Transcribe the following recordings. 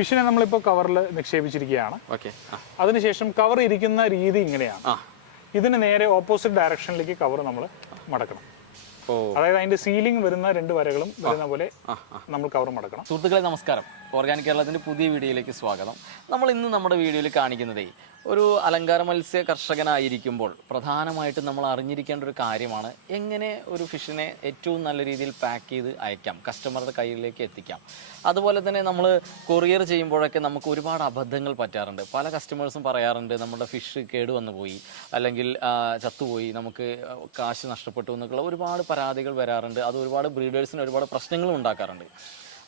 ഫിഷിനെ നമ്മളിപ്പോൾ കവറിൽ നിക്ഷേപിച്ചിരിക്കുകയാണ്. അതിനുശേഷം കവർ ഇരിക്കുന്ന രീതി ഇങ്ങനെയാണ്. ഇതിന് നേരെ ഓപ്പോസിറ്റ് ഡയറക്ഷനിലേക്ക് കവർ നമ്മൾ മടക്കണം. അതായത് അതിന്റെ സീലിംഗ് വരുന്ന 2 വരകളും വരുന്ന പോലെ നമ്മൾ കവർ മടക്കണം. സുഹൃത്തുക്കളെ നമസ്കാരം, ഓർഗാനിക് കേരളത്തിന്റെ പുതിയ വീഡിയോയിലേക്ക് സ്വാഗതം. നമ്മൾ ഇന്ന് നമ്മുടെ വീഡിയോയിൽ കാണിക്കുന്നതേ ഒരു അലങ്കാര മത്സ്യ കർഷകനായിരിക്കുമ്പോൾ പ്രധാനമായിട്ടും നമ്മൾ അറിഞ്ഞിരിക്കേണ്ട ഒരു കാര്യമാണ് എങ്ങനെ ഒരു ഫിഷിനെ ഏറ്റവും നല്ല രീതിയിൽ പാക്ക് ചെയ്ത് അയക്കാം, കസ്റ്റമറുടെ കയ്യിലേക്ക് എത്തിക്കാം. അതുപോലെ തന്നെ നമ്മൾ കൊറിയർ ചെയ്യുമ്പോഴൊക്കെ നമുക്ക് ഒരുപാട് അബദ്ധങ്ങൾ പറ്റാറുണ്ട്. പല കസ്റ്റമേഴ്സും പറയാറുണ്ട് നമ്മുടെ ഫിഷ് കേടുവന്നു പോയി, അല്ലെങ്കിൽ ചത്തുപോയി, നമുക്ക് കാശ് നഷ്ടപ്പെട്ടു എന്നൊക്കെയുള്ള ഒരുപാട് പരാതികൾ വരാറുണ്ട്. അത് ഒരുപാട് ബ്രീഡേഴ്സിന് ഒരുപാട് പ്രശ്നങ്ങളും ഉണ്ടാക്കാറുണ്ട്.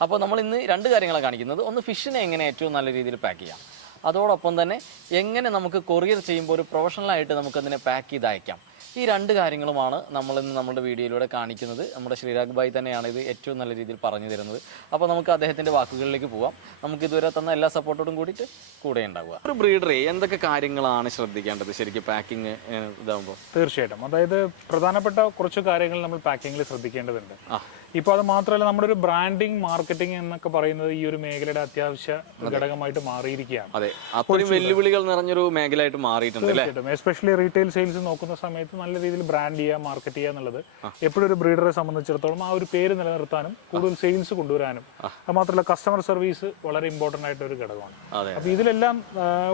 അപ്പോൾ നമ്മൾ ഇന്ന് 2 കാര്യങ്ങളാണ് കാണിക്കുന്നത്. ഒന്ന്, ഫിഷിനെ എങ്ങനെ ഏറ്റവും നല്ല രീതിയിൽ പാക്ക് ചെയ്യാം, അതോടൊപ്പം തന്നെ എങ്ങനെ നമുക്ക് കൊറിയർ ചെയ്യുമ്പോൾ ഒരു പ്രൊഫഷണലായിട്ട് നമുക്കതിനെ പാക്ക് ചെയ്ത് അയക്കാം. ഈ 2 കാര്യങ്ങളുമാണ് നമ്മളിന്ന് നമ്മുടെ വീഡിയോയിലൂടെ കാണിക്കുന്നത്. നമ്മുടെ ശ്രീരാഗ് ഭായ് തന്നെയാണ് ഇത് ഏറ്റവും നല്ല രീതിയിൽ പറഞ്ഞു തരുന്നത്. അപ്പോൾ നമുക്ക് അദ്ദേഹത്തിൻ്റെ വാക്കുകളിലേക്ക് പോവാം. നമുക്ക് ഇതുവരെ തന്ന എല്ലാ സപ്പോർട്ടോടും കൂടിയിട്ട് കൂടെ ഉണ്ടാവുക. ഒരു ബ്രീഡറെ എന്തൊക്കെ കാര്യങ്ങളാണ് ശ്രദ്ധിക്കേണ്ടത് ശരിക്കും പാക്കിങ് ഇതാകുമ്പോൾ? തീർച്ചയായിട്ടും, അതായത് പ്രധാനപ്പെട്ട കുറച്ച് കാര്യങ്ങൾ നമ്മൾ പാക്കിങ്ങിൽ ശ്രദ്ധിക്കേണ്ടതുണ്ട്. ഇപ്പോൾ അത് മാത്രമല്ല, നമ്മുടെ ഒരു ബ്രാൻഡിങ്, മാർക്കറ്റിംഗ് എന്നൊക്കെ പറയുന്നത് ഈ ഒരു മേഖലയുടെ അത്യാവശ്യ ഘടകമായിട്ട് മാറിയിരിക്കുകയാണ്. അതെ, അത്രയും വെല്ലുവിളികൾ നിറഞ്ഞൊരു മേഖലയായിട്ട് മാറിയിട്ടുണ്ട്. എസ്പെഷ്യലി റീറ്റെയിൽ സെയിൽസ് നോക്കുന്ന സമയത്ത് നല്ല രീതിയിൽ ബ്രാൻഡ് ചെയ്യുക, മാർക്കറ്റ് ചെയ്യുക എന്നുള്ളത് എപ്പോഴും ഒരു ബ്രീഡറെ സംബന്ധിച്ചിടത്തോളം ആ ഒരു പേര് നിലനിർത്താനും കൂടുതൽ സെയിൽസ് കൊണ്ടുവരാനും, അത് മാത്രമല്ല കസ്റ്റമർ സർവീസ് വളരെ ഇമ്പോർട്ടൻ്റ് ആയിട്ട് ഒരു ഘടകമാണ്. അപ്പോൾ ഇതിലെല്ലാം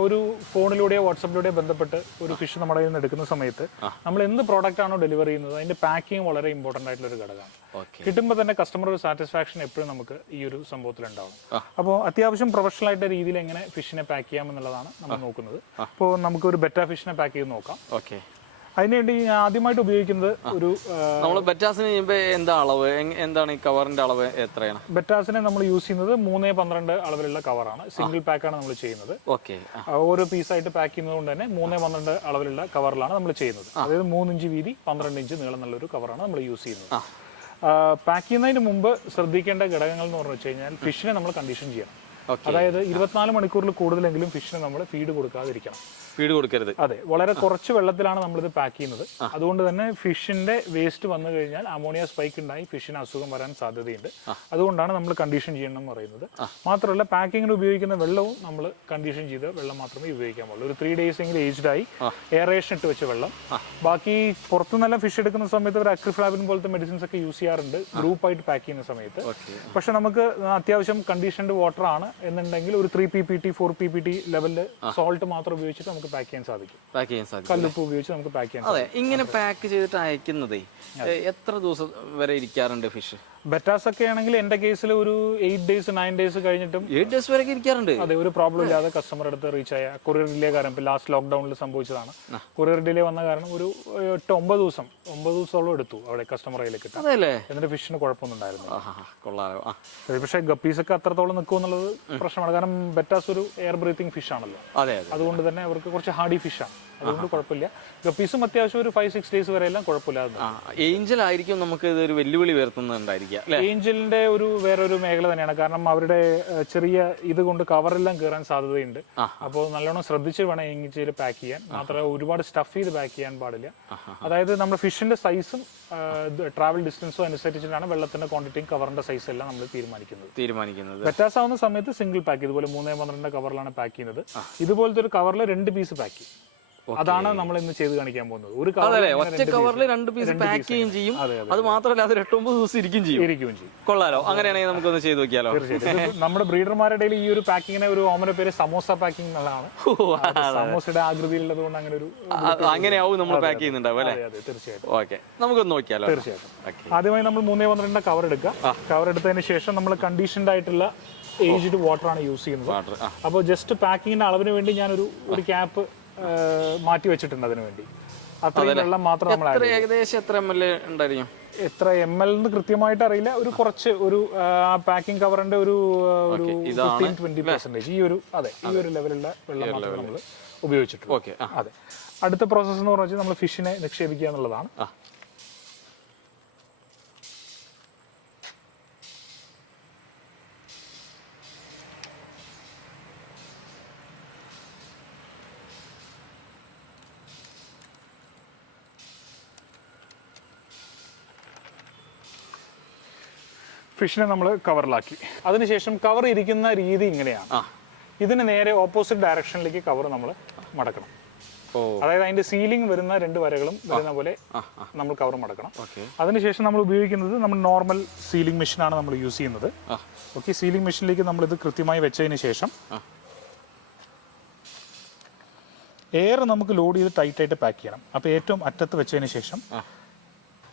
ഒരു ഫോണിലൂടെയോ വാട്സപ്പിലൂടെയോ ബന്ധപ്പെട്ട് ഒരു ഫിഷ് നമ്മുടെ കയ്യിൽ നിന്ന് എടുക്കുന്ന സമയത്ത് നമ്മൾ എന്ത് പ്രോഡക്റ്റ് ആണോ ഡെലിവറി ചെയ്യുന്നത് അതിന്റെ പാക്കിംഗ് വളരെ ഇമ്പോർട്ടൻ്റ് ആയിട്ടുള്ള ഒരു ഘടകമാണ്. കിട്ടുമ്പോൾ തന്നെ കസ്റ്റമർ ഒരു സാറ്റിസ്ഫാക്ഷൻ എപ്പോഴും നമുക്ക് ഈ ഒരു സംഭവത്തിൽ ഉണ്ടാവും. അപ്പോൾ അത്യാവശ്യം പ്രൊഫഷണൽ ആയിട്ട് രീതിയിൽ എങ്ങനെ ഫിഷിനെ പാക്ക് ചെയ്യാം എന്നുള്ളതാണ് നമ്മൾ നോക്കുന്നത്. അപ്പോൾ നമുക്ക് ഒരു ബെറ്റ ഫിഷിനെ പാക്ക് ചെയ്ത് നോക്കാം. അതിനുവേണ്ടി ഞാൻ ആദ്യമായിട്ട് ഉപയോഗിക്കുന്നത് ഒരു എന്താ അളവ്, എന്താണ് ഈ കവറിന്റെ അളവ് എത്രയാണ്? ബെറ്റാസിനെ നമ്മൾ യൂസ് ചെയ്യുന്നത് 3x12 അളവിലുള്ള കവറാണ്. സിംഗിൾ പാക്കാണ് നമ്മൾ ചെയ്യുന്നത്. ഓരോ പീസായിട്ട് പാക്ക് ചെയ്യുന്നത് കൊണ്ട് തന്നെ 3x12 അളവിലുള്ള കവറിലാണ് നമ്മൾ ചെയ്യുന്നത്. അതായത് 3 ഇഞ്ച് വീതി 12 ഇഞ്ച് നീളം നല്ലൊരു കവറാണ് നമ്മൾ യൂസ് ചെയ്യുന്നത്. പാക്ക് ചെയ്യുന്നതിന് മുമ്പ് ശ്രദ്ധിക്കേണ്ട ഘടകങ്ങൾ എന്ന് പറഞ്ഞു വെച്ച് കഴിഞ്ഞാൽ ഫിഷിനെ നമ്മൾ കണ്ടീഷൻ ചെയ്യണം. അതായത് 24 മണിക്കൂറിൽ കൂടുതലെങ്കിലും ഫിഷിന് നമ്മൾ ഫീഡ് കൊടുക്കാതിരിക്കണം. ഫീഡ് കൊടുക്കരുത്. അതെ, വളരെ കുറച്ച് വെള്ളത്തിലാണ് നമ്മളിത് പാക്ക് ചെയ്യുന്നത്. അതുകൊണ്ട് തന്നെ ഫിഷിന്റെ വേസ്റ്റ് വന്നു കഴിഞ്ഞാൽ അമോണിയ സ്പൈക്ക് ഉണ്ടായി ഫിഷിന് അസുഖം വരാൻ സാധ്യതയുണ്ട്. അതുകൊണ്ടാണ് നമ്മൾ കണ്ടീഷൻ ചെയ്യണം എന്ന് പറയുന്നത്. മാത്രമല്ല പാക്കിങ്ങിന് ഉപയോഗിക്കുന്ന വെള്ളവും നമ്മൾ കണ്ടീഷൻ ചെയ്ത വെള്ളം മാത്രമേ ഉപയോഗിക്കാൻ പാടുള്ളൂ. ഒരു 3 days എങ്കിലും ഏജ്ഡ് ആയി എയറേഷൻ ഇട്ട് വെച്ച വെള്ളം. ബാക്കി പുറത്തുനിന്നെല്ലാം ഫിഷ് എടുക്കുന്ന സമയത്ത് ഒരു അക്രിഫ്ലാവിൻ പോലത്തെ മെഡിസിൻസ് ഒക്കെ യൂസ് ചെയ്യാറുണ്ട് ഗ്രൂപ്പായിട്ട് പാക്ക് ചെയ്യുന്ന സമയത്ത്. പക്ഷെ നമുക്ക് അത്യാവശ്യം കണ്ടീഷൻഡ് വാട്ടർ ആണ് എന്നുണ്ടെങ്കിൽ ഒരു 3 ppt 4 ppt ലെവലിൽ സോൾട്ട് മാത്രം ഉപയോഗിച്ചിട്ട് നമുക്ക് പാക്ക് ചെയ്യാൻ സാധിക്കും. കല്ലുപ്പ് ഉപയോഗിച്ച് നമുക്ക് പാക്ക് ചെയ്യാൻ സാധിക്കും. ഇങ്ങനെ പാക്ക് ചെയ്തിട്ട് അയക്കുന്നതേ എത്ര ദിവസം വരെ ഇരിക്കാറുണ്ട് ഫിഷ്? ബെറ്റാസ് ഒക്കെ ആണെങ്കിൽ എന്റെ കേസിൽ ഒരു 8 days 9 days കഴിഞ്ഞിട്ടും 8 days വരെ ഇരിക്കാറുണ്ട്. അതെ, ഒരു പ്രോബ്ലം ഇല്ലാതെ കസ്റ്റമർ അടുത്ത് റീച്ച് ആയ. കൊറിയർ ഡിലേ കാരണം ഇപ്പൊ ലാസ്റ്റ് ലോക്ക്ഡൌണിൽ സംഭവിച്ചതാണ്. കൊറിയർ ഡിലേ വന്ന കാരണം ഒരു 8-9 ദിവസത്തോളം എടുത്തു അവിടെ കസ്റ്റമർ കയ്യിലേക്ക് കിട്ടാൻ. എന്നിട്ട് ഫിഷിന് കുഴപ്പമൊന്നും ഉണ്ടായിരുന്നു. പക്ഷേ ഗപ്പീസ് ഒക്കെ അത്രത്തോളം നിൽക്കും എന്നുള്ളത് പ്രശ്നമാണ്. കാരണം ബെറ്റാസ് ഒരു എയർ ബ്രീത്തിങ് ഫിഷ് ആണല്ലോ. അതുകൊണ്ട് തന്നെ അവർക്ക് കുറച്ച് ഹാർഡി ഫിഷാണ്. അതുകൊണ്ട് കുഴപ്പമില്ല. ഗപ്പീസും അത്യാവശ്യം ഒരു 5-6 days വരെ എല്ലാം കുഴപ്പമില്ലാതെ. ഏഞ്ചൽ ആയിരിക്കും നമുക്ക് ഇതൊരു വെല്ലുവിളി ഉയർത്തുന്നുണ്ടായിരിക്കും. ഏഞ്ചലിന്റെ ഒരു വേറൊരു മേഖല തന്നെയാണ്. കാരണം അവരുടെ ചെറിയ ഇത് കൊണ്ട് കവറെല്ലാം കയറാൻ സാധ്യതയുണ്ട്. അപ്പോൾ നല്ലോണം ശ്രദ്ധിച്ച് വേണം ഏഞ്ചൽ പാക്ക് ചെയ്യാൻ. മാത്രമല്ല ഒരുപാട് സ്റ്റഫ് ചെയ്ത് പാക്ക് ചെയ്യാൻ പാടില്ല. അതായത് നമ്മുടെ ഫിഷിന്റെ സൈസും ട്രാവൽ ഡിസ്റ്റൻസും അനുസരിച്ചിട്ടാണ് വെള്ളത്തിന്റെ ക്വാണ്ടിറ്റിയും കവറിന്റെ സൈസ് എല്ലാം നമ്മൾ തീരുമാനിക്കുന്നത്. ബെറ്റാസ് ആവുന്ന സമയത്ത് സിംഗിൾ പാക്ക്, ഇതുപോലെ 3x12 കവറിലാണ് പാക്ക് ചെയ്യുന്നത്. ഇതുപോലത്തെ ഒരു കവറിൽ 2 പീസ് പാക്ക് ചെയ്യും. അതാണ് നമ്മൾ ഇന്ന് ചെയ്ത് കാണിക്കാൻ പോകുന്നത്. ഒരു ഒറ്റ കവറിൽ 2 പീസ് പാക്ക് ചെയ്യുകയും ചെയ്യും. അത് മാത്രമല്ല അത് 8-9 ദിവസം ഇരിക്കും ചെയ്യും. കൊള്ളാലോ. അങ്ങനെയാണെങ്കിൽ നമുക്കൊന്ന് ചെയ്ത് നോക്കിയാലോ? നമ്മുടെ ബ്രീഡർമാരുടെ ഈ ഒരു പാക്കിങ്ങിനെ ഒരു ഓമന പേര് സമോസ പാക്കിംഗ് എന്നുള്ളതാണ്. സമോസയുടെ ആകൃതിയിലുള്ളത് കൊണ്ട് അങ്ങനെയാവും നമ്മൾ പാക്ക് ചെയ്യുന്നുണ്ടാവും അല്ലേ? തീർച്ചയായിട്ടും. ഓക്കെ, നമുക്കൊന്ന് നോക്കിയാലോ? തീർച്ചയായിട്ടും. ആദ്യമായി നമ്മൾ 3x12 കവർ എടുക്കുക. കവർ എടുത്തതിന് ശേഷം നമ്മൾ കണ്ടീഷൻഡ് ആയിട്ടുള്ള ഏജ്ഡ് വാട്ടർ ആണ് യൂസ് ചെയ്യുന്നത്. അപ്പോൾ ജസ്റ്റ് പാക്കിങ്ങിന്റെ അളവിന് വേണ്ടി ഞാൻ ഒരു ക്യാപ്പ് മാറ്റി വെച്ചിട്ടുണ്ട് അതിനു വേണ്ടി. അത്രയും വെള്ളം മാത്രം നമ്മൾ ഏകദേശം എത്ര ml ഉണ്ടായിരിക്കും? എത്ര ml എന്ന് കൃത്യമായിട്ട് അറിയില്ല. ഒരു കുറച്ച് ഒരു പാക്കിംഗ് കവറിന്റെ ഒരു 15-20% ഈ ഒരു ലെവലുള്ള വെള്ളം മാത്രം നമ്മൾ ഉപയോഗിച്ചിട്ടുണ്ട്. അതെ. അടുത്ത പ്രോസസ്സ് എന്ന് പറഞ്ഞാൽ നമ്മൾ ഫിഷിനെ നിക്ഷേപിക്കുക എന്നുള്ളതാണ്. ഫിഷിനെ നമ്മൾ കവറിലാക്കി. അതിനുശേഷം കവർ ഇരിക്കുന്ന രീതി ഇങ്ങനെയാണ്. ഇതിന് നേരെ ഓപ്പോസിറ്റ് ഡയറക്ഷനിലേക്ക് കവർ നമ്മൾ മടക്കണം. അതായത് അതിന്റെ സീലിംഗ് വരുന്ന 2 വരകളും വരുന്ന പോലെ നമ്മൾ കവർ മടക്കണം. അതിനുശേഷം നമ്മൾ ഉപയോഗിക്കുന്നത് നമ്മൾ നോർമൽ സീലിംഗ് മെഷീനാണ് നമ്മൾ യൂസ് ചെയ്യുന്നത്. ഓക്കെ, സീലിംഗ് മെഷീനിലേക്ക് നമ്മൾ ഇത് കൃത്യമായി വെച്ചതിന് ശേഷം എയർ നമുക്ക് ലോഡ് ചെയ്ത് ടൈറ്റായിട്ട് പാക്ക് ചെയ്യണം. അപ്പോൾ ഏറ്റവും അറ്റത്ത് വെച്ചതിന് ശേഷം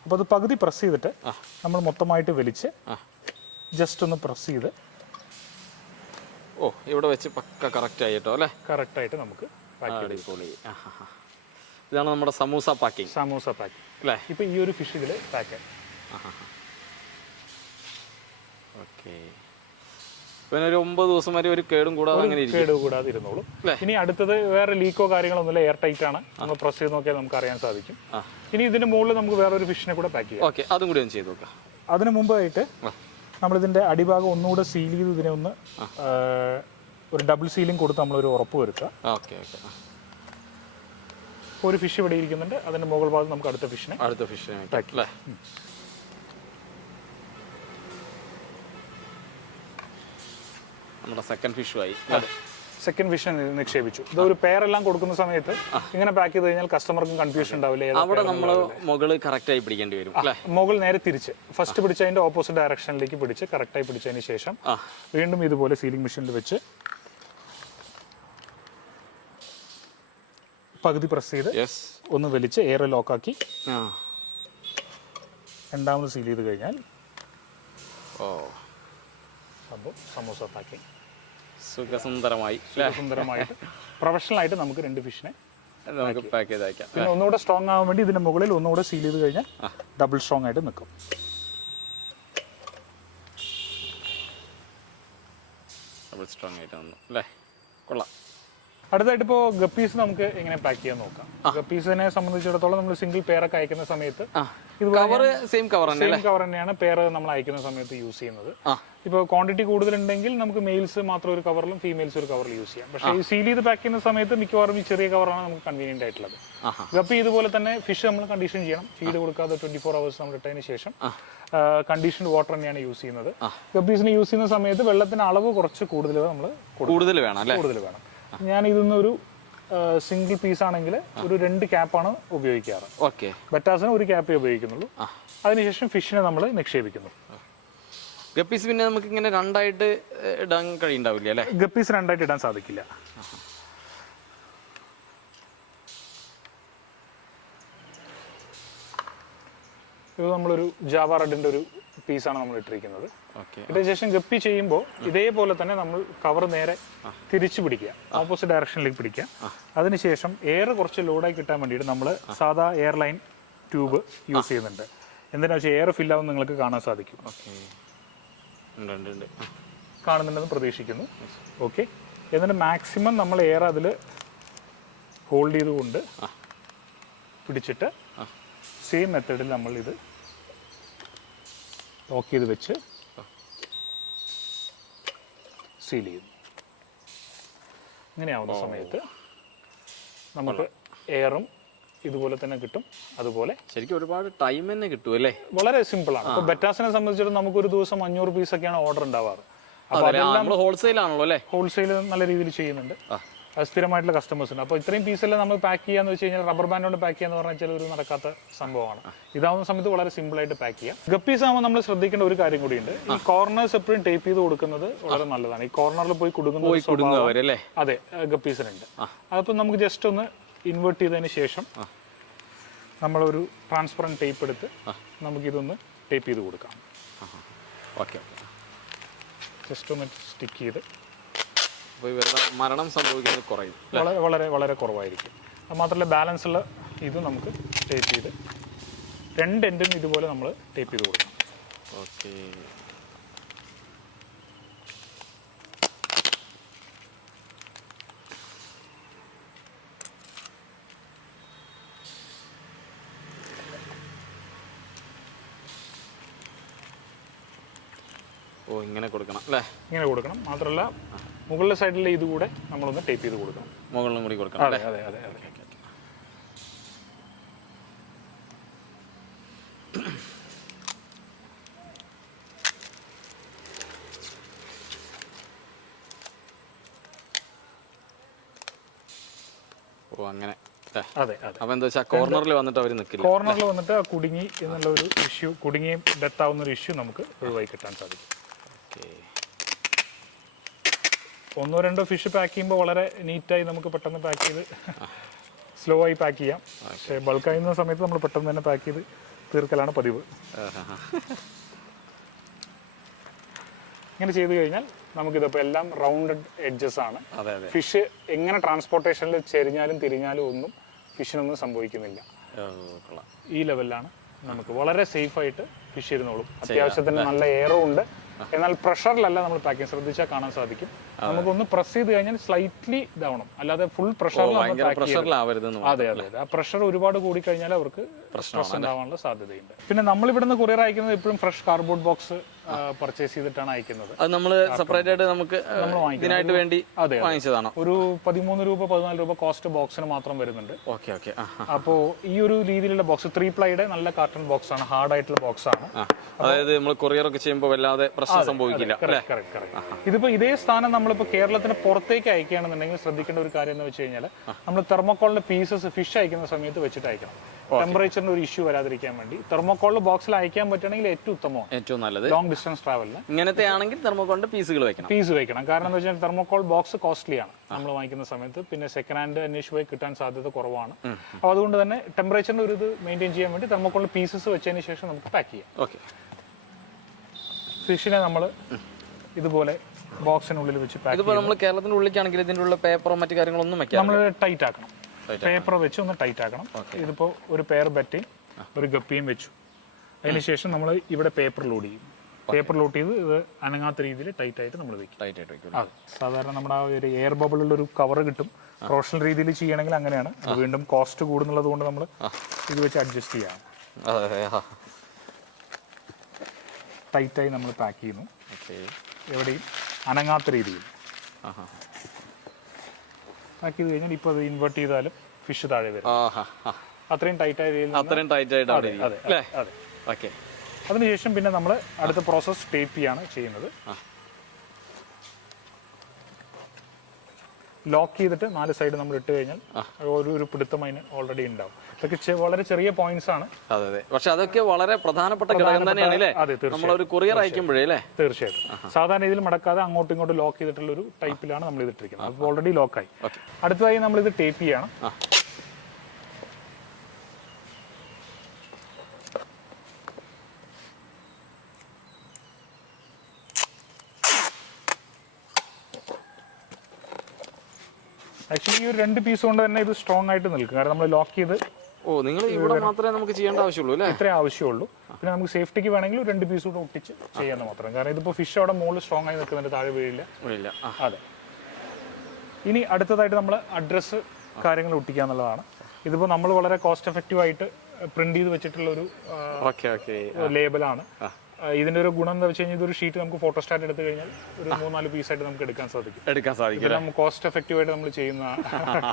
അപ്പോൾ അത് പകുതി പ്രസ് ചെയ്തിട്ട് നമ്മൾ മൊത്തമായിട്ട് വലിച്ച് ജസ്റ്റ് ഒന്ന് പ്രസ് ചെയ്ത് ഇവിടെ വെച്ച് പക്ക കറക്റ്റ് ആയിട്ടോ അല്ലേ? കറക്റ്റായിട്ട് നമുക്ക് ഇതാണ് നമ്മുടെ സമൂസ പാക്കിംഗ് അല്ലേ? ഇപ്പോൾ ഈ ഒരു ഫിഷ് ഇതിൽ പാക്ക്. ഓക്കെ, പിന്നെ ഒരു 9 ദിവസം വരെ ഒരു കേടും കൂടാതെ ഇരുന്നോളൂ. ഇനി അടുത്തത് വേറെ ലീക്കോ കാര്യങ്ങളൊന്നുമില്ല, എയർ ടൈറ്റ് ആണ്. നമ്മൾ പ്രസ് ചെയ്ത് നോക്കിയാൽ നമുക്ക് അറിയാൻ സാധിക്കും. ഇനി ഇതിന്റെ മുകളിൽ നമുക്ക് വേറെ ഒരു ഫിഷിനെ കൂടെ പാക്ക് ചെയ്യാം. ഓക്കെ, അതും കൂടി ഒന്ന് ചെയ്ത് നോക്കാം. അതിന് മുമ്പായിട്ട് നമ്മളിതിന്റെ അടിഭാഗം ഒന്നുകൂടെ സീൽ ചെയ്ത് ഇതിനെ ഒന്ന് ഒരു ഡബിൾ സീലിംഗ് കൊടുത്ത് നമ്മളൊരു ഉറപ്പ് വരുത്തുക. ഒരു ഫിഷ് ഇവിടെ ഇരിക്കുന്നുണ്ട്, അതിന്റെ മുകൾ ഭാഗം നമുക്ക് അടുത്ത ഫിഷിനെ പാക്ക് ചെയ്യാം. നമ്മുടെ സെക്കൻഡ് ഫിഷ് നിക്ഷേപിച്ചു. ഇതൊരു പേരെല്ലാം കൊടുക്കുന്ന സമയത്ത് ഇങ്ങനെ പാക്ക് ചെയ്ത് കഴിഞ്ഞാൽ കസ്റ്റമർക്കും കൺഫ്യൂഷൻ ഉണ്ടാവില്ല. അവിടെ നമ്മൾ മുകള് കറക്റ്റായി പിടിക്കേണ്ടി വരും. മുകൾ നേരെ തിരിച്ച് ഫസ്റ്റ് പിടിച്ചതിന്റെ ഓപ്പോസിറ്റ് ഡയറക്ഷനിലേക്ക് പിടിച്ച് കറക്റ്റായി പിടിച്ചതിന് ശേഷം വീണ്ടും ഇതുപോലെ സീലിംഗ് മെഷീനിൽ വെച്ച് പകുതി പ്രസ് ചെയ്ത് ഒന്ന് വലിച്ച് എയർ ലോക്കാക്കി രണ്ടാമത് സീൽ ചെയ്ത് കഴിഞ്ഞാൽ സമൂസ പാക്കിംഗ് സുഖസുന്ദരമായിട്ട് പ്രൊഫഷണൽ ആയിട്ട് നമുക്ക് 2 ഫിഷിനെ പാക്ക് ചെയ്ത് അയക്കാം. പിന്നെ ഒന്നുകൂടെ സ്ട്രോങ് ആവാൻ വേണ്ടി ഇതിന്റെ മുകളിൽ ഒന്നുകൂടെ സീൽ ചെയ്ത് കഴിഞ്ഞാൽ ഡബിൾ സ്ട്രോങ് ആയിട്ട് നിൽക്കും. കൊള്ളാം. അടുത്തായിട്ട് ഇപ്പോൾ ഗപ്പീസ് നമുക്ക് എങ്ങനെ പാക്ക് ചെയ്യാൻ നോക്കാം. ഗപ്പീസിനെ സംബന്ധിച്ചിടത്തോളം നമ്മൾ സിംഗിൾ പെയറൊക്കെ അയക്കുന്ന സമയത്ത് സെയിം കവർ തന്നെയാണ് പെയർ നമ്മൾ അയക്കുന്ന സമയത്ത് യൂസ് ചെയ്യുന്നത്. ഇപ്പോൾ ക്വാണ്ടിറ്റി കൂടുതലുണ്ടെങ്കിൽ നമുക്ക് മെയിൽസ് മാത്രം ഒരു കവറിലും ഫീമെയിൽസ് ഒരു കവറിൽ യൂസ് ചെയ്യാം. പക്ഷേ ഈ സീൽ ചെയ്ത് പാക്ക് ചെയ്യുന്ന സമയത്ത് മിക്കവാറും ഈ ചെറിയ കവറാണ് നമുക്ക് കൺവീനിയന്റ് ആയിട്ടുള്ളത്. ഗപ്പി ഇതുപോലെ തന്നെ ഫിഷ് നമ്മൾ കണ്ടീഷൻ ചെയ്യണം. ഫീഡ് കൊടുക്കാതെ 24 hours നമ്മൾ ഇട്ടതിന് ശേഷം കണ്ടീഷൻഡ് വാട്ടർ തന്നെയാണ് യൂസ് ചെയ്യുന്നത്. ഗപ്പീസിനെ യൂസ് ചെയ്യുന്ന സമയത്ത് വെള്ളത്തിന് അളവ് കുറച്ച് കൂടുതൽ വേണം. ഞാൻ ഇതിന്ന് ഒരു സിംഗിൾ പീസ് ആണെങ്കിൽ ഒരു 2 ക്യാപ്പാണ് ഉപയോഗിക്കാറ്. ബറ്റാസിന് 1 ക്യാപ്പേ ഉപയോഗിക്കുന്നുള്ളൂ. അതിനുശേഷം ഫിഷിനെ നമ്മൾ നിക്ഷേപിക്കുന്നു. ഗപ്പീസ് പിന്നെ നമുക്ക് ഇങ്ങനെ രണ്ടായിട്ട് ഇടാൻ കഴിയുണ്ടാവില്ല അല്ലേ? ഗപ്പീസ് രണ്ടായിട്ട് ഇടാൻ സാധിക്കില്ല. ഇത് നമ്മളൊരു ജാവ റെഡിന്റെ ഒരു പീസാണ് നമ്മൾ ഇട്ടിരിക്കുന്നത്. ഇതിന് ശേഷം ഗപ്പി ചെയ്യുമ്പോൾ ഇതേപോലെ തന്നെ നമ്മൾ കവർ നേരെ തിരിച്ചു പിടിക്കുക, ഓപ്പോസിറ്റ് ഡയറക്ഷനിലേക്ക് പിടിക്കുക. അതിനുശേഷം എയർ കുറച്ച് ലോഡായി കിട്ടാൻ വേണ്ടിയിട്ട് നമ്മൾ സാധാ എയർലൈൻ ട്യൂബ് യൂസ് ചെയ്യുന്നുണ്ട്. എന്തിനാ വെച്ചാൽ എയർ ഫില്ലാവും നിങ്ങൾക്ക് കാണാൻ സാധിക്കും. കാണുന്നുണ്ടെന്ന് പ്രതീക്ഷിക്കുന്നു. ഓക്കെ, എന്നിട്ട് മാക്സിമം നമ്മൾ എയർ അതിൽ ഹോൾഡ് ചെയ്തുകൊണ്ട് പിടിച്ചിട്ട് സെയിം മെത്തേഡിൽ നമ്മൾ ഇത് ലോക്ക് ചെയ്ത് വെച്ച് സീൽ ചെയ്യുന്നു. ഇങ്ങനെയാവുന്ന സമയത്ത് നമുക്ക് എയറും ഇതുപോലെ തന്നെ കിട്ടും. അതുപോലെ ശരിക്കും ഒരുപാട് ടൈം തന്നെ കിട്ടും അല്ലേ? വളരെ സിമ്പിളാണ്. ഇപ്പോൾ ബെറ്റാസിനെ സംബന്ധിച്ചിടത്തോളം നമുക്കൊരു ദിവസം 500 പീസൊക്കെയാണ് ഓർഡർ ഉണ്ടാവാറ്. ഹോൾസെയിൽ ആണല്ലോ അല്ലേ? ഹോൾസെയിൽ നല്ല രീതിയിൽ ചെയ്യുന്നുണ്ട്. അത് സ്ഥിരമായിട്ടുള്ള കസ്റ്റമേഴ്സ് ഉണ്ട്. അപ്പോൾ ഇത്രയും പീസെല്ലാം നമ്മൾ പാക്ക് ചെയ്യാന്ന് വെച്ച് കഴിഞ്ഞാൽ റബ്ബർ ബാൻഡ് കൊണ്ട് പാക്ക് ചെയ്യാന്ന് പറഞ്ഞാൽ ഒരു നടക്കാത്ത സംഭവമാണ്. ഇതാവുന്ന സമയത്ത് വളരെ സിമ്പിൾ ആയിട്ട് പാക്ക് ചെയ്യാം. ഗപ്പീസ് ആകുമ്പോൾ നമ്മൾ ശ്രദ്ധിക്കേണ്ട ഒരു കാര്യം കൂടിയുണ്ട്. ഈ കോർണേഴ്സ് എപ്പോഴും ടേപ്പ് ചെയ്ത് കൊടുക്കുന്നത് വളരെ നല്ലതാണ്. ഈ കോർണറിൽ പോയി കുടുങ്ങുന്നത് അതെ ഗപ്പീസിനുണ്ട്. അതിപ്പോൾ നമുക്ക് ജസ്റ്റ് ഒന്ന് ഇൻവേർട്ട് ചെയ്തതിന് ശേഷം നമ്മളൊരു ട്രാൻസ്പെറൻറ്റ് ടേപ്പ് എടുത്ത് നമുക്കിതൊന്ന് ടേപ്പ് ചെയ്ത് കൊടുക്കാം. ജസ്റ്റ് ഒന്ന് സ്റ്റിക്ക് ചെയ്ത് മരണം സംഭവിക്കുന്നത് കുറയും. വളരെ വളരെ കുറവായിരിക്കും. അത് മാത്രമല്ല ബാലൻസ് ഉള്ള ഇത് നമുക്ക് ടേപ്പ് ചെയ്ത് 2 എൻഡും ഇതുപോലെ നമ്മൾ ടേപ്പ് ചെയ്ത് കൊടുക്കണം. ഓക്കെ, ഇങ്ങനെ കൊടുക്കണം അല്ലേ? ഇങ്ങനെ കൊടുക്കണം. മാത്രമല്ല മുകളിലെ സൈഡിലെ ഇതുകൂടെ നമ്മളൊന്ന് ടേപ്പ് ചെയ്ത് കൊടുക്കണം. മുകളിലും കൂടി കൊടുക്കണം. അതെ അതെ അതെ അതെ. ഓ അങ്ങനെ. അതെ അതെ. അപ്പോൾ എന്താ വെച്ചാൽ കോർണറിൽ വന്നിട്ട് അവർ നിൽക്കില്ല. കോർണറിൽ വന്നിട്ട് കുടുങ്ങി എന്നുള്ള ഒരു ഇഷ്യൂ, കുടുങ്ങിയും ഡെത്ത് ആവുന്ന ഒരു ഇഷ്യൂ നമുക്ക് ഒഴിവായി കിട്ടാൻ സാധിക്കും. ഒന്നോ രണ്ടോ ഫിഷ് പാക്ക് ചെയ്യുമ്പോൾ വളരെ നീറ്റായി നമുക്ക് പെട്ടെന്ന് പാക്ക് ചെയ്ത് സ്ലോ ആയി പാക്ക് ചെയ്യാം. പക്ഷേ ബൾക്കായിരുന്ന സമയത്ത് നമ്മൾ പെട്ടെന്ന് തന്നെ പാക്ക് ചെയ്ത് തീർക്കലാണ് പതിവ്. ഇങ്ങനെ ചെയ്ത് കഴിഞ്ഞാൽ നമുക്കിതിപ്പോൾ എല്ലാം റൗണ്ടഡ് എഡ്ജസ് ആണ്. ഫിഷ് എങ്ങനെ ട്രാൻസ്പോർട്ടേഷനിൽ ചെരിഞ്ഞാലും തിരിഞ്ഞാലും ഒന്നും ഫിഷിനൊന്നും സംഭവിക്കുന്നില്ല. ഈ ലെവലിലാണ് നമുക്ക് വളരെ സേഫായിട്ട് ഫിഷ് ഇരുന്നോളും. അത്യാവശ്യത്തിന് നല്ല എയറും ഉണ്ട്. എന്നാൽ പ്രഷറിലല്ല നമ്മൾ പാക്കിങ്, ശ്രദ്ധിച്ചാൽ കാണാൻ സാധിക്കും. നമുക്കൊന്ന് പ്രസ് ചെയ്ത് കഴിഞ്ഞാൽ സ്ലൈറ്റ്ലി ഇതാവണം, അല്ലാതെ ഫുൾ പ്രഷറിൽ. അതെ അതെ. ആ പ്രഷർ ഒരുപാട് കൂടി കഴിഞ്ഞാൽ അവർക്ക് സ്ട്രെസ് ഉണ്ടാവാനുള്ള സാധ്യതയുണ്ട്. പിന്നെ നമ്മൾ ഇവിടുന്ന് കൊറിയർ അയക്കുന്നത് എപ്പോഴും ഫ്രഷ് കാർഡ്ബോർഡ് ബോക്സ് പർച്ചേസ് ചെയ്തിട്ടാണ് അയക്കുന്നത്. അത് നമ്മൾ സെപ്പറേറ്റ് ആയിട്ട് നമുക്ക് ഇതിനായിട്ട് വേണ്ടി വാങ്ങിച്ചതാണ്. ഒരു 13 രൂപ 14 രൂപ കോസ്റ്റ് ബോക്സിന് മാത്രം വരുന്നുണ്ട്. Okay okay. അപ്പോൾ ഈ ഒരു രീതിയിലുള്ള ബോക്സ് 3 പ്ലൈയുടെ നല്ല കാർട്ടൺ ബോക്സ് ആണ്, ഹാർഡ് ആയിട്ടുള്ള ബോക്സ് ആണ്. അതായത് നമ്മൾ കൊറിയർ ഒക്കെ ചെയ്യുമ്പോൾ വല്ലാതെ പ്രശ്നം സംഭവിക്കില്ല. ഇതിപ്പോ ഇതേ സ്ഥാനം നമ്മളിപ്പോ കേരളത്തിന് പുറത്തേക്ക് അയക്കുകയാണെന്നുണ്ടെങ്കിൽ ശ്രദ്ധിക്കേണ്ട ഒരു കാര്യം എന്ന് വെച്ച് കഴിഞ്ഞാൽ നമ്മൾ തെർമോക്കോളിന്റെ പീസസ് ഫിഷ് അയക്കുന്ന സമയത്ത് വെച്ചിട്ട് അയക്കണം. ടെമ്പറേച്ചറിന് ഒരു ഇഷ്യൂ വരാതിരിക്കാൻ വേണ്ടി തെർമോക്കോളിൽ ബോക്സിൽ അയക്കാൻ പറ്റുകയാണെങ്കിൽ ഏറ്റവും നല്ലത്. ലോങ് ഡിസ്റ്റൻസ് ട്രാവലിന് ഇങ്ങനത്തെ ആണെങ്കിൽ തെർമോക്കോളിന്റെ പീസ് വെക്കണം. കാരണം എന്താ വെച്ചാൽ തെർമോക്കോൾ ബോക്സ് കോസ്റ്റ്ലി ആണ് നമ്മൾ വാങ്ങിക്കുന്ന സമയത്ത്. പിന്നെ സെക്കൻഡ് ഹാൻഡ് അന്വേഷിച്ച് കിട്ടാൻ സാധ്യത കുറവാണ്. അപ്പോൾ അതുകൊണ്ട് തന്നെ ടെമ്പറേച്ചറിന്റെ ഒരു ഇത് മെയിൻറ്റെയിൻ ചെയ്യാൻ വേണ്ടി തെർമോക്കോളിൽ പീസസ് വെച്ചതിന് ശേഷം നമുക്ക് പാക്ക് ചെയ്യാം. ഓക്കെ. ഫിഷിനെ നമ്മൾ ഇതുപോലെ ബോക്സിനുള്ളിൽ വെച്ച് പാക്ക് ചെയ്യും. നമ്മൾ കേരളത്തിന്റെ ഉള്ളിലേക്കാണെങ്കിൽ ഇതിന്റെ ഉള്ള പേപ്പറോ മറ്റു കാര്യങ്ങളൊന്നും വെക്കാം. നമ്മൾ ടൈറ്റ് ആക്കണം, പേപ്പർ വെച്ച് ഒന്ന് ടൈറ്റ് ആക്കണം. ഇതിപ്പോൾ ഒരു പെയർ ബെറ്റയും ഒരു ഗപ്പിയും വെച്ചു. അതിനുശേഷം നമ്മൾ ഇവിടെ പേപ്പർ ലോഡ് ചെയ്യും. പേപ്പർ ലോഡ് ചെയ്ത് ഇത് അനങ്ങാത്ത രീതിയിൽ ടൈറ്റ് ആയിട്ട് നമ്മൾ വെക്കും. അതെ, സാധാരണ നമ്മുടെ ആ ഒരു എയർ ബബിളുള്ള ഒരു കവർ കിട്ടും. പ്രൊഫഷണൽ രീതിയിൽ ചെയ്യണമെങ്കിൽ അങ്ങനെയാണ്. അത് വീണ്ടും കോസ്റ്റ് കൂടുന്നുള്ളത് കൊണ്ട് നമ്മൾ ഇത് വെച്ച് അഡ്ജസ്റ്റ് ചെയ്യാം. ടൈറ്റായി നമ്മൾ പാക്ക് ചെയ്യുന്നു, എവിടെയും അനങ്ങാത്ത രീതിയിൽ പാക്ക് ചെയ്ത് കഴിഞ്ഞാൽ ഇപ്പോൾ അത് ഇൻവേർട്ട് ചെയ്താലും ഫിഷ് താഴെ വരും. അത്രയും ടൈറ്റായ രീതിയിൽ. അതിനുശേഷം പിന്നെ നമ്മൾ അടുത്ത പ്രോസസ് ടേപ്പ് ചെയ്യാണ് ചെയ്യുന്നത്. ലോക്ക് ചെയ്തിട്ട് 4 സൈഡ് നമ്മൾ ഇട്ട് കഴിഞ്ഞാൽ ഒരു പിടുത്തം അതിന് ഓൾറെഡി ഉണ്ടാവും. ഇതൊക്കെ വളരെ ചെറിയ പോയിന്റ്സ് ആണ്. പക്ഷെ അതൊക്കെ വളരെ പ്രധാനപ്പെട്ട ഘടകം തന്നെയാണ്. തീർച്ചയായിട്ടും സാധാരണ രീതിയിൽ മടക്കാതെ അങ്ങോട്ടും ഇങ്ങോട്ടും ലോക്ക് ചെയ്തിട്ടുള്ള ഒരു ടൈപ്പിലാണ് നമ്മൾ ഇതിട്ടിരിക്കുന്നത്. അപ്പോൾ ഓൾറെഡി ലോക്കായി. അടുത്തതായി നമ്മൾ ഇത് ടേപ്പ് ചെയ്യണം. ആക്ച്വലി ഈ ഒരു 2 പീസ് കൊണ്ട് തന്നെ ഇത് സ്ട്രോങ് ആയിട്ട് നിൽക്കും. കാരണം നമ്മൾ ലോക്ക് ചെയ്ത് നിങ്ങൾ ഇവിടെ മാത്രമേ നമുക്ക് ചെയ്യേണ്ട ആവശ്യമുള്ളൂ അല്ലേ? ഇത്രേ ആവശ്യമുള്ളൂ. പിന്നെ നമുക്ക് സേഫ്റ്റിക്ക് വേണമെങ്കിൽ 2 പീസ് കൂടെ ഒട്ടിച്ച് ചെയ്യാന്ന് മാത്രം. കാരണം ഇതിപ്പോൾ ഫിഷ് അവിടെ മുകളിൽ സ്ട്രോങ് ആയി നിൽക്കുന്നുണ്ട്, താഴെ വീഴില്ല. അതെ. ഇനി അടുത്തതായിട്ട് നമ്മൾ അഡ്രസ്സ് കാര്യങ്ങൾ ഒട്ടിക്കുക എന്നുള്ളതാണ്. ഇതിപ്പോൾ നമ്മൾ വളരെ കോസ്റ്റ് എഫക്റ്റീവ് ആയിട്ട് പ്രിന്റ് ചെയ്ത് വെച്ചിട്ടുള്ള ഒരു ലേബലാണ്. ഇതിന്റെ ഒരു ഗുണം എന്താ വെച്ച് കഴിഞ്ഞാൽ ഇതൊരു ഷീറ്റ് നമുക്ക് ഫോട്ടോസ്റ്റാറ്റ് എടുത്തു കഴിഞ്ഞാൽ ഒരു 3-4 പീസായിട്ട് നമുക്ക് എടുക്കാൻ സാധിക്കും. നമുക്ക് കോസ്റ്റ് എഫക്റ്റീവ് ആയിട്ട് നമ്മൾ ചെയ്യുന്ന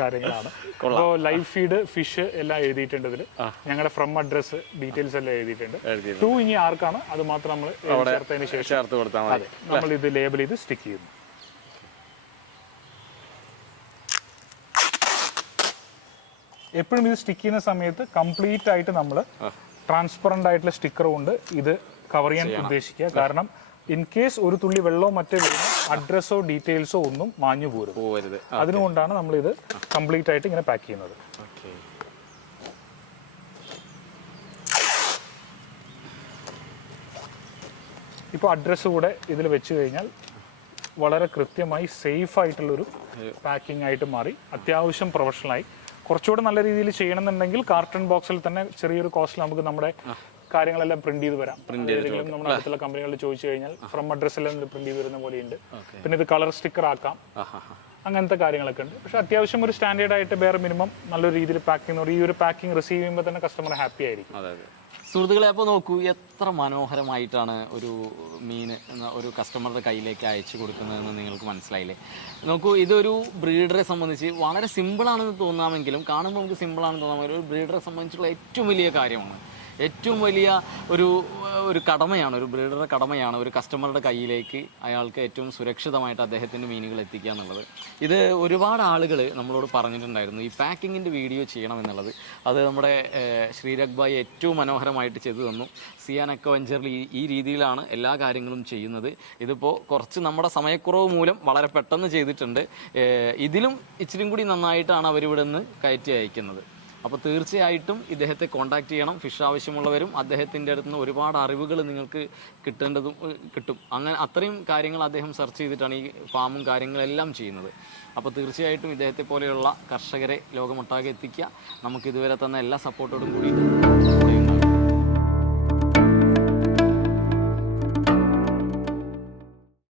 കാര്യങ്ങളാണ്. അപ്പോൾ ലൈവ് ഫീഡ്, ഫിഷ് എല്ലാം എഴുതിയിട്ടുണ്ട് ഇതിൽ. ഞങ്ങളുടെ ഫ്രം അഡ്രസ് ഡീറ്റെയിൽസ് എല്ലാം എഴുതിയിട്ടുണ്ട്. 2 ഇനി ആർക്കാണ് അത് മാത്രം നമ്മൾ ചേർത്തതിന് ശേഷം നമ്മൾ ഇത് ലേബൽ ചെയ്ത് സ്റ്റിക്ക് ചെയ്യുന്നു. എപ്പോഴും ഇത് സ്റ്റിക്ക് ചെയ്യുന്ന സമയത്ത് കംപ്ലീറ്റ് ആയിട്ട് നമ്മൾ ട്രാൻസ്പെറന്റ് ആയിട്ടുള്ള സ്റ്റിക്കർ കൊണ്ട് ഇത് കവർ ചെയ്യാൻ ഉദ്ദേശിക്കുക. കാരണം ഇൻ കേസ് ഒരു തുള്ളി വെള്ളമോ മറ്റോ വീണോ അഡ്രസ്സോ ഡീറ്റെയിൽസോ ഒന്നും മാഞ്ഞു പോരുത്. അതിനുകൊണ്ടാണ് നമ്മൾ ഇത് കംപ്ലീറ്റ് ആയിട്ട് ഇങ്ങനെ പാക്ക് ചെയ്യുന്നത്. ഇപ്പോൾ അഡ്രസ്സ് കൂടെ ഇതിൽ വെച്ച് കഴിഞ്ഞാൽ വളരെ കൃത്യമായി സേഫ് ആയിട്ടുള്ളൊരു പാക്കിംഗ് ആയിട്ട് മാറി. അത്യാവശ്യം പ്രൊഫഷണലായി. കുറച്ചുകൂടെ നല്ല രീതിയിൽ ചെയ്യണമെന്നുണ്ടെങ്കിൽ കാർട്ടൺ ബോക്സിൽ തന്നെ ചെറിയൊരു കോസ്റ്റിൽ നമുക്ക് നമ്മുടെ കാര്യങ്ങളെല്ലാം പ്രിന്റ് ചെയ്ത് വരാം. ഏതെങ്കിലും നമ്മുടെ അടുത്തുള്ള കമ്പനികളിൽ ചോദിച്ചു കഴിഞ്ഞാൽ ഫ്രം അഡ്രസ്സെല്ലാം പ്രിന്റ് ചെയ്ത് വരുന്ന പോലെയുണ്ട്. പിന്നെ ഇത് കളർ സ്റ്റിക്കർ ആക്കാം, അങ്ങനത്തെ കാര്യങ്ങളൊക്കെ ഉണ്ട്. പക്ഷെ അത്യാവശ്യം ഒരു സ്റ്റാൻഡേർഡ് ആയിട്ട് വേറെ മിനിമം നല്ലൊരു രീതിയിൽ പാക്ക് ചെയ്യുന്ന ഈ ഒരു പാക്കിംഗ് റിസീവ് ചെയ്യുമ്പോൾ തന്നെ കസ്റ്റമർ ഹാപ്പി ആയിരിക്കും. സുഹൃത്തുക്കളെ, അപ്പോൾ നോക്കൂ എത്ര മനോഹരമായിട്ടാണ് ഒരു മീൻ ഒരു കസ്റ്റമറുടെ കയ്യിലേക്ക് അയച്ചു കൊടുക്കുന്നതെന്ന് നിങ്ങൾക്ക് മനസ്സിലായില്ലേ? നോക്കൂ, ഇതൊരു ബ്രീഡറെ സംബന്ധിച്ച് വളരെ സിമ്പിളാണെന്ന് തോന്നാമെങ്കിലും, കാണുമ്പോൾ നമുക്ക് സിമ്പിളാണെന്ന് തോന്നാമെങ്കിലും ഒരു ബ്രീഡറെ സംബന്ധിച്ചുള്ള ഏറ്റവും വലിയ കാര്യമാണ്. ഏറ്റവും വലിയ ഒരു കടമയാണ്, ഒരു ബ്രീഡറുടെ കടമയാണ് ഒരു കസ്റ്റമറുടെ കയ്യിലേക്ക് അയാൾക്ക് ഏറ്റവും സുരക്ഷിതമായിട്ട് അദ്ദേഹത്തിൻ്റെ മീനുകൾ എത്തിക്കുക എന്നുള്ളത്. ഇത് ഒരുപാട് ആളുകൾ നമ്മളോട് പറഞ്ഞിട്ടുണ്ടായിരുന്നു ഈ പാക്കിങ്ങിൻ്റെ വീഡിയോ ചെയ്യണമെന്നുള്ളത്. അത് നമ്മുടെ ശ്രീരഗ് ഭായി ഏറ്റവും മനോഹരമായിട്ട് ചെയ്തു തന്നു. സിയാൻ അക്വവെഞ്ചറിൽ ഈ രീതിയിലാണ് എല്ലാ കാര്യങ്ങളും ചെയ്യുന്നത്. ഇതിപ്പോൾ കുറച്ച് നമ്മുടെ സമയക്കുറവ് മൂലം വളരെ പെട്ടെന്ന് ചെയ്തിട്ടുണ്ട്. ഇതിലും ഇച്ചിരി കൂടി നന്നായിട്ടാണ് അവരിവിടെ നിന്ന് കയറ്റി അയക്കുന്നത്. അപ്പോൾ തീർച്ചയായിട്ടും ഇദ്ദേഹത്തെ കോൺടാക്ട് ചെയ്യണം. ഫിഷ് ആവശ്യമുള്ളവരും അദ്ദേഹത്തിൻ്റെ അടുത്ത് നിന്ന് ഒരുപാട് അറിവുകൾ നിങ്ങൾക്ക് കിട്ടും. അങ്ങനെ അത്രയും കാര്യങ്ങൾ അദ്ദേഹം സെർച്ച് ചെയ്തിട്ടാണ് ഈ ഫാമും കാര്യങ്ങളെല്ലാം ചെയ്യുന്നത്. അപ്പോൾ തീർച്ചയായിട്ടും ഇദ്ദേഹത്തെ പോലെയുള്ള കർഷകരെ ലോകമൊട്ടാകെ എത്തിക്കുക. നമുക്ക് ഇതുവരെ തന്ന എല്ലാ സപ്പോർട്ടോടും കൂടിയിട്ട്